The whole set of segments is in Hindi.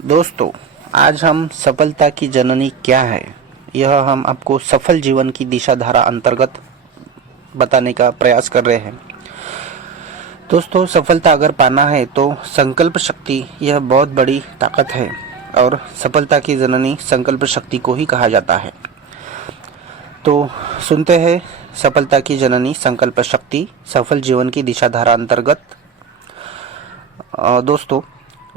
दोस्तों, आज हम सफलता की जननी क्या है, यह हम आपको सफल जीवन की दिशा धारा अंतर्गत बताने का प्रयास कर रहे हैं। दोस्तों, सफलता अगर पाना है तो संकल्प शक्ति यह बहुत बड़ी ताकत है और सफलता की जननी संकल्प शक्ति को ही कहा जाता है। तो सुनते हैं सफलता की जननी संकल्प शक्ति सफल जीवन की दिशा धारा अंतर्गत। दोस्तों,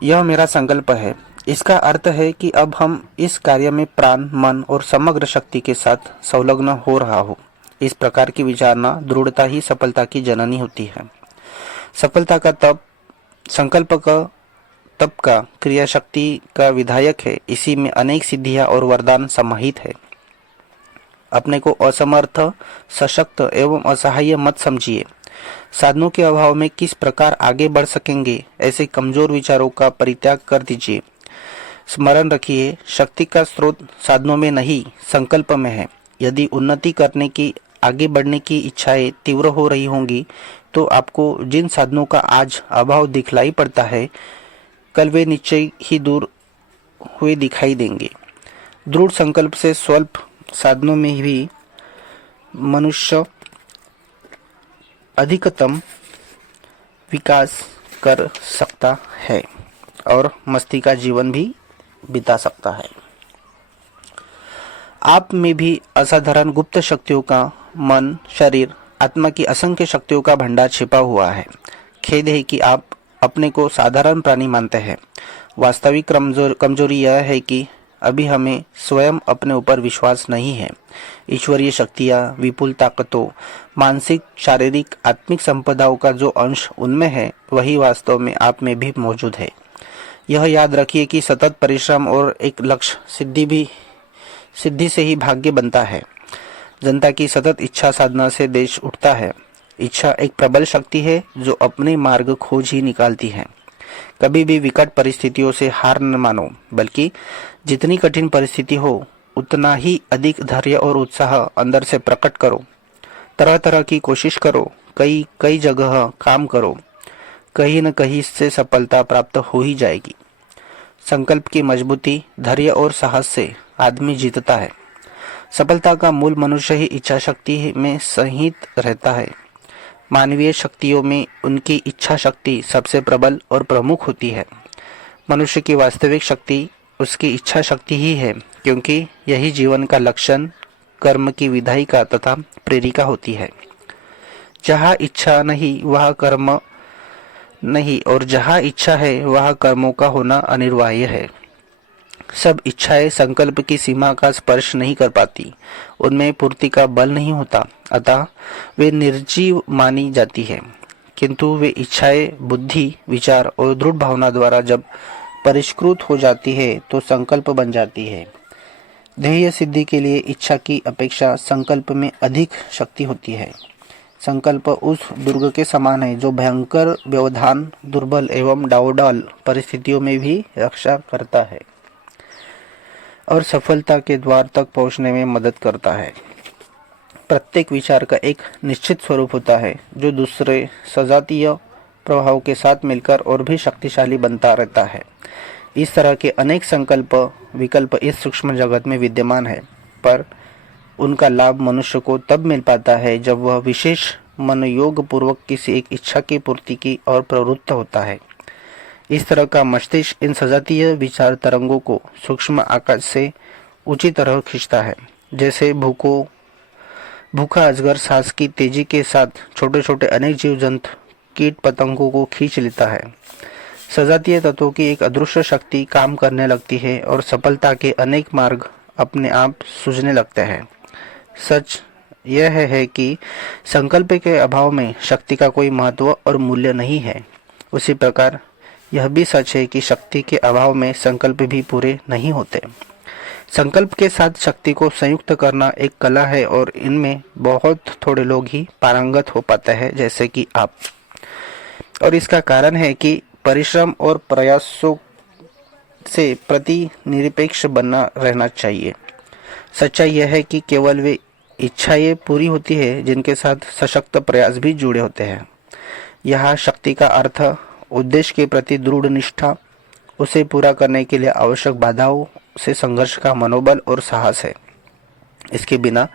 यह मेरा संकल्प है। इसका अर्थ है कि अब हम इस कार्य में प्राण, मन और समग्र शक्ति के साथ संलग्न हो रहा हो। इस प्रकार की विचारना, दृढ़ता ही सफलता की जननी होती है। सफलता का तप संकल्प का तप का क्रिया शक्ति का विधायक है। इसी में अनेक सिद्धियां और वरदान समाहित है। अपने को असमर्थ, सशक्त एवं असहाय मत समझिए। साधनों के अभाव में किस प्रकार आगे बढ़ सकेंगे, ऐसे कमजोर विचारों का परित्याग कर दीजिए। स्मरण रखिए, शक्ति का स्रोत साधनों में नहीं, संकल्प में है। यदि उन्नति करने की, आगे बढ़ने की इच्छाएं तीव्र हो रही होंगी तो आपको जिन साधनों का आज अभाव दिखलाई पड़ता है, कल वे निश्चय ही दूर हुए दिखाई देंगे। दृढ़ संकल्प से स्वल्प साधनों में भी मनुष्य अधिकतम विकास कर सकता है और मस्ती का जीवन भी बिता सकता है। आप में भी असाधारण गुप्त शक्तियों का, मन, शरीर, आत्मा की असंख्य शक्तियों का भंडार छिपा हुआ है। खेद है कि आप अपने को साधारण प्राणी मानते हैं। वास्तविक कमजोरी यह है कि अभी हमें स्वयं अपने ऊपर विश्वास नहीं है। ईश्वरीय शक्तियाँ, विपुल ताकतों, मानसिक, शारीरिक, आत्मिक संपदाओं का जो अंश उनमें है, वही वास्तव में आप में भी मौजूद है। यह याद रखिए कि सतत परिश्रम और एक लक्ष्य सिद्धि से ही भाग्य बनता है। जनता की सतत इच्छा साधना से देश उठता है। इच्छा एक प्रबल शक्ति है जो अपने मार्ग खोज ही निकालती है। कभी भी विकट परिस्थितियों से हार न मानो, बल्कि जितनी कठिन परिस्थिति हो उतना ही अधिक धैर्य और उत्साह अंदर से प्रकट करो। तरह तरह की कोशिश करो, कई जगह काम करो, कहीं न कहीं से सफलता प्राप्त हो ही जाएगी। संकल्प की मजबूती, धैर्य और साहस से आदमी जीतता है। सफलता का मूल मनुष्य ही इच्छा शक्ति में संहित रहता है। मानवीय शक्तियों में उनकी इच्छा शक्ति सबसे प्रबल और प्रमुख होती है। मनुष्य की वास्तविक शक्ति उसकी इच्छा शक्ति ही है, क्योंकि यही जीवन का लक्षण, कर्म की विधायिका तथा प्रेरिका होती है। जहाँ इच्छा नहीं वहाँ कर्म नहीं, और जहाँ इच्छा है वहाँ कर्मों का होना अनिवार्य है। सब इच्छाएं संकल्प की सीमा का स्पर्श नहीं कर पाती, उनमें पूर्ति का बल नहीं होता, अतः वे निर्जीव मानी जाती है। किंतु वे इच्छाएं बुद्धि, विचार और दृढ़ भावना द्वारा जब परिष्कृत हो जाती है तो संकल्प बन जाती है। ध्येय सिद्धि के लिए इच्छा की अपेक्षा संकल्प में अधिक शक्ति होती है। संकल्प उस दुर्ग के समान है जो भयंकर व्यवधान, दुर्बल एवं डावाडोल परिस्थितियों में भी रक्षा करता है और सफलता के द्वार तक पहुंचने में मदद करता है। प्रत्येक विचार का एक निश्चित स्वरूप होता है जो दूसरे सजातीय प्रभाव के साथ मिलकर और भी शक्तिशाली बनता रहता है। इस तरह के अनेक संकल्प विकल्प इस सूक्ष्म जगत में विद्यमान है, पर उनका लाभ मनुष्य को तब मिल पाता है जब वह विशेष मनोयोग पूर्वक किसी एक इच्छा की पूर्ति की ओर प्रवृत्त होता है। इस तरह का मस्तिष्क इन सजातीय विचार तरंगों को सूक्ष्म आकाश से ऊंची तरह खींचता है। जैसे भूखा अजगर सांस की तेजी के साथ छोटे छोटे अनेक जीव जंतु, कीट पतंगों को खींच लेता है। सजातीय तत्वों की एक अदृश्य शक्ति काम करने लगती है और सफलता के अनेक मार्ग अपने आप सूझने लगते हैं। सच यह है कि संकल्प के अभाव में शक्ति का कोई महत्व और मूल्य नहीं है। उसी प्रकार यह भी सच है कि शक्ति के अभाव में संकल्प भी पूरे नहीं होते। संकल्प के साथ शक्ति को संयुक्त करना एक कला है और इनमें बहुत थोड़े लोग ही पारंगत हो पाते हैं, जैसे कि आप। और इसका कारण है कि परिश्रम और प्रयासों से प्रति निरपेक्ष बना रहना चाहिए। सच्चाई यह है कि केवल वे इच्छाएं पूरी होती है जिनके साथ सशक्त प्रयास भी जुड़े होते हैं। यहाँ शक्ति का अर्थ उद्देश्य के प्रति दृढ़ निष्ठा उसे पूरा करने के लिए आवश्यक बाधाओं से संघर्ष का मनोबल और साहस है। इसके बिना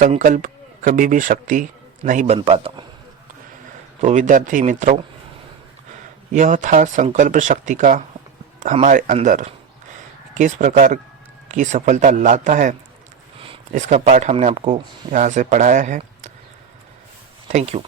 संकल्प कभी भी शक्ति नहीं बन पाता। तो विद्यार्थी मित्रों, यह था संकल्प शक्ति का हमारे अंदर किस प्रकार की सफलता लाता है, इसका पाठ हमने आपको यहाँ से पढ़ाया है। Thank you.